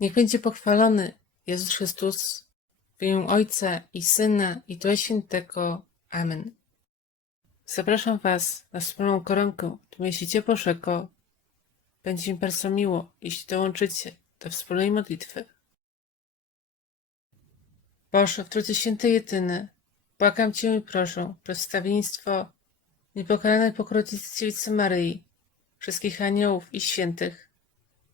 Niech będzie pochwalony Jezus Chrystus w imię Ojca i Syna i Ducha Świętego. Amen. Zapraszam Was na wspólną koronkę w mieście Ciepłoszeko. Będzie mi bardzo miło, jeśli dołączycie do wspólnej modlitwy. Boże, w Trójcy Świętej Jedyny, błagam Cię i proszę przedstawieństwo niepokalanej pokrowicy Dziewicy Maryi, wszystkich aniołów i świętych,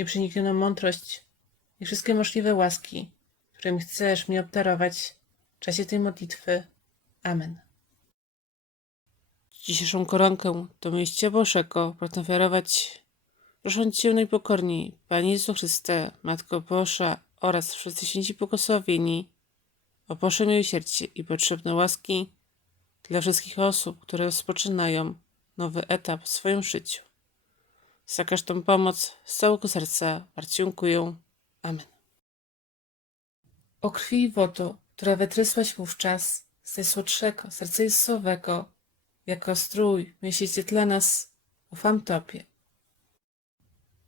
nieprzeniknioną mądrość i wszystkie możliwe łaski, którymi chcesz mnie obdarować w czasie tej modlitwy. Amen. Dzisiejszą koronkę do mieścia Bożego pragnę ofiarować, prosząc Cię najpokorniej, Panie Jezu Chryste, Matko Boża oraz wszyscy święci błogosławieni, o Boże miłosierdzie i potrzebne łaski dla wszystkich osób, które rozpoczynają nowy etap w swoim życiu. Za każdą pomoc z całego serca bardzo dziękuję. Amen. O krwi i wodo, która wytrysłaś wówczas z najsłodszego serca Jezusowego, jako strój miesięcie dla nas, ufam Tobie.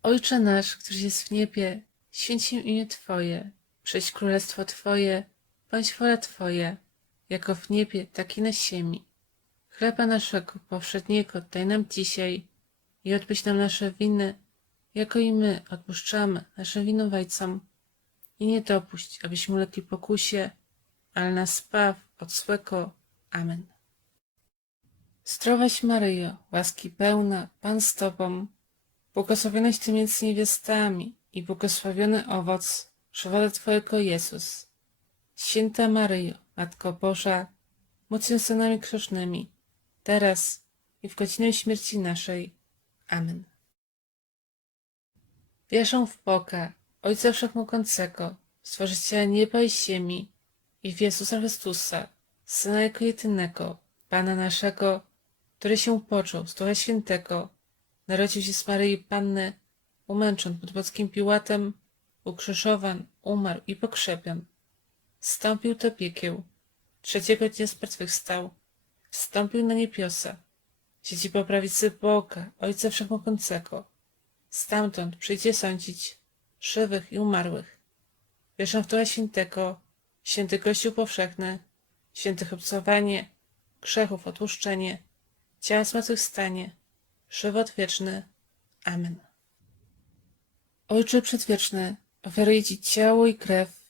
Ojcze nasz, któryś jest w niebie, święć się imię Twoje, przyjdź królestwo Twoje, bądź wola Twoja, jako w niebie, tak i na ziemi. Chleba naszego powszedniego daj nam dzisiaj i odpuść nam nasze winy, jako i my odpuszczamy naszym winowajcom. I nie dopuść, abyśmy ulegli pokusie, ale nas spaw od. Amen. Zdrowaś Maryjo, łaski pełna, Pan z Tobą, błogosławionaś Ty między niewiastami i błogosławiony owoc żywota Twojego Jezus. Święta Maryjo, Matko Boża, módl się za nami grzesznymi, teraz i w godzinę śmierci naszej. Amen. Wierzę w Boga, Ojca Wszechmogącego, Stworzyciela nieba i ziemi i w Jezusa Chrystusa, Syna Jego jedynego, Pana naszego, który się począł z Ducha Świętego, narodził się z Maryi Panny, umęczon pod Polskim Piłatem, ukrzyżowan, umarł i pokrzepion. Wstąpił do piekieł, trzeciego dnia zmartwychwstał, wstąpił na niebiosa, siedzi po prawicy Boga, Ojca Wszechmogącego. Stamtąd przyjdzie sądzić żywych i umarłych. Wierzę w Ducha Świętego, święty Kościół powszechny, świętych obcowanie, grzechów odłuszczenie, ciała zmartwychwstanie, żywot wieczny. Amen. Ojcze Przedwieczny, ofiaruję Ci ciało i krew,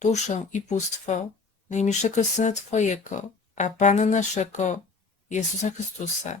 duszę i bóstwo najmilszego Syna Twojego, a Pana naszego, Jezusa Chrystusa,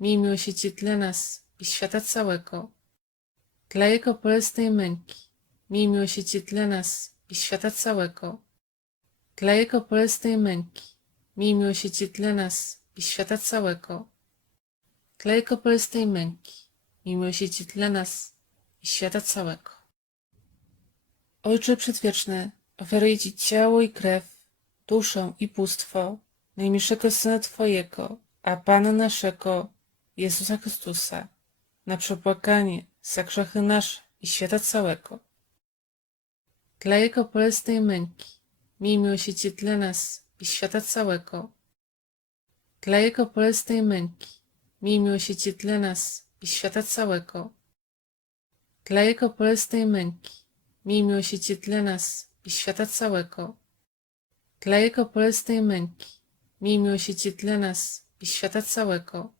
miej miłosierdzie dla nas i świata całego. Dla Jego bolesnej męki, miej miłosierdzie dla nas i świata całego. Dla Jego bolesnej męki, miej miłosierdzie dla nas i świata całego. Dla Jego bolesnej męki, miej miłosierdzie dla nas i świata całego. Ojcze Przedwieczny, ofiaruję Ci ciało i krew, duszę i bóstwo najmilszego Syna Twojego, a Pana naszego, Jezusa Chrystusa, na przepłakanie za grzechy nasze i świata całego. Dla Jego bolesnej męki, miej miłosierdzie dla nas i świata całego. Dla Jego bolesnej męki, miej miłosierdzie dla nas i świata całego. Dla Jego bolesnej męki, miej miłosierdzie dla nas i świata całego. Dla Jego bolesnej męki, miej miłosierdzie dla nas i świata całego.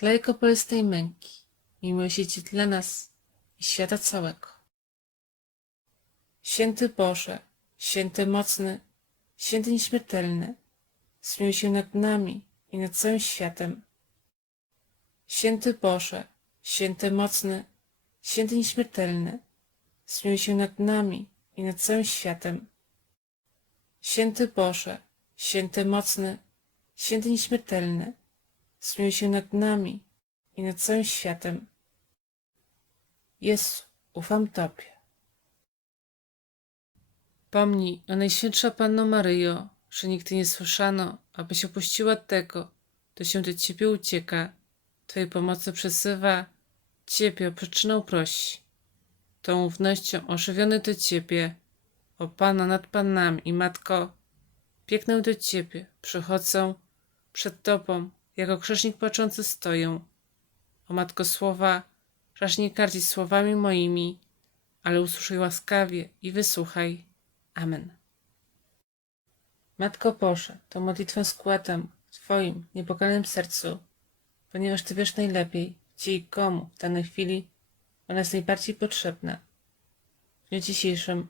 Dla Jego bolesnej męki, miłosierdzie dla nas i świata całego. Święty Boże, święty mocny, święty nieśmiertelny, zmiłuj się nad nami i nad całym światem. Święty Boże, święty mocny, święty nieśmiertelny, zmiłuj się nad nami i nad całym światem. Święty Boże, święty mocny, święty nieśmiertelny, zmiłuj się nad nami i nad całym światem. Jezu, ufam Tobie. Pomnij o Najświętsza Panno Maryjo, że nigdy nie słyszano, abyś opuściła tego, kto się do ciebie ucieka, twojej pomocy przesywa, ciebie o przyczynę prosi. Tą ufnością ożywiony do ciebie, o Pana nad Panami i Matko, biegnę do ciebie, przychodzę przed tobą, jako grzesznik płaczący stoję. O Matko słowa, raż nie kardzić słowami moimi, ale usłyszaj łaskawie i wysłuchaj. Amen. Matko Boże, tą modlitwę składam w Twoim niepokalanym sercu, ponieważ Ty wiesz najlepiej, gdzie i komu w danej chwili ona jest najbardziej potrzebna. W dniu dzisiejszym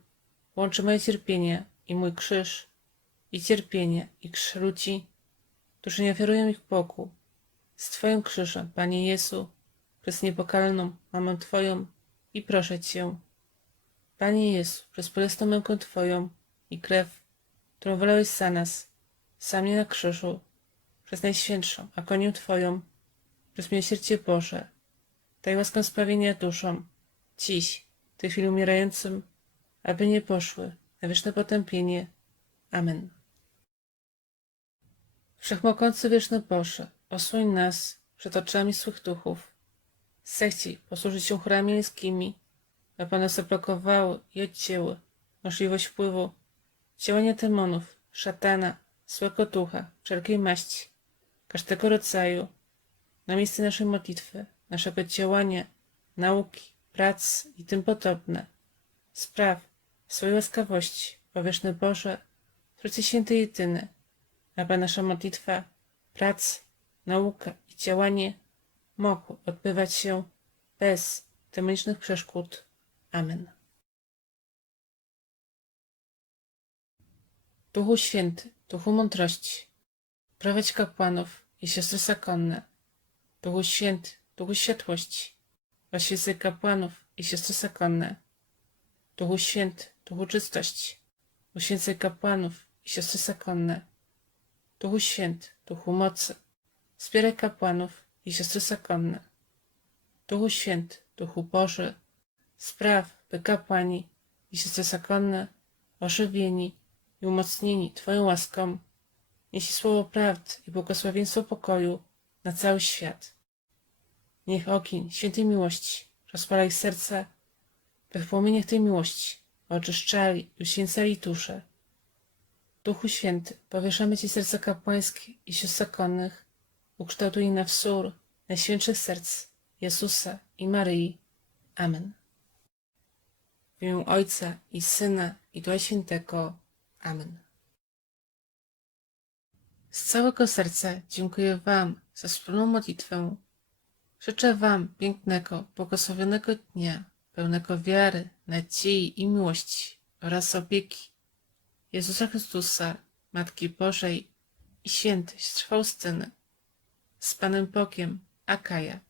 łączy moje cierpienie i mój krzyż, i cierpienie i krzyż ludzi, którzy nie ofiarują ich Bogu, z Twoim krzyżem, Panie Jezu, przez niepokalną Mamę Twoją i proszę Cię, Panie Jezu, przez bolesną mękę Twoją i krew, którą wylałeś za nas, sam nie na krzyżu, przez Najświętszą agonię Twoją, przez miłosierdzie Boże, daj łaskę sprawienia duszom, dziś, w tej chwili umierającym, aby nie poszły na wieczne potępienie. Amen. Wszechmogący wieczny Boże, osłoń nas przed oczami złych duchów. Zechciej posłużyć się chórami miejskimi, aby one zablokowały i odcięły możliwość wpływu działania demonów, szatana, złego ducha, wszelkiej maści, każdego rodzaju, na miejsce naszej modlitwy, naszego działania, nauki, prac i tym podobne. Spraw swojej łaskawości, powieszny Boże, Trójcy Święty Jedyny, aby nasza modlitwa, prac, nauka i działanie mogły odbywać się bez demonicznych przeszkód. Amen. Duchu Święty, Duchu Mądrości, prowadź kapłanów i siostry zakonne. Duchu Święty, Duchu Światłości, oświecaj kapłanów i siostry zakonne. Duchu Święty, Duchu Czystości, uświęcaj kapłanów i siostry zakonne. Duchu Święty, Duchu Mocy, wspieraj kapłanów i siostry zakonne. Duchu Święty, Duchu Boży, spraw, by kapłani i siostry zakonne, ożywieni i umocnieni Twoją łaską, nieśli słowo prawdy i błogosławieństwo pokoju na cały świat. Niech ogień świętej miłości rozpala ich serca, by w płomieniach tej miłości oczyszczali i uświęcali dusze. Duchu Święty, powieszamy Ci serca kapłańskie i sióstr zakonnych, ukształtuj na wzór najświętszych serc Jezusa i Maryi. Amen. W imię Ojca i Syna i Ducha Świętego. Amen. Z całego serca dziękuję Wam za wspólną modlitwę. Życzę Wam pięknego, błogosławionego dnia, pełnego wiary, nadziei i miłości oraz opieki Jezusa Chrystusa, Matki Bożej i świętej siostry Faustyny. Z Panem Bogiem, Akaja.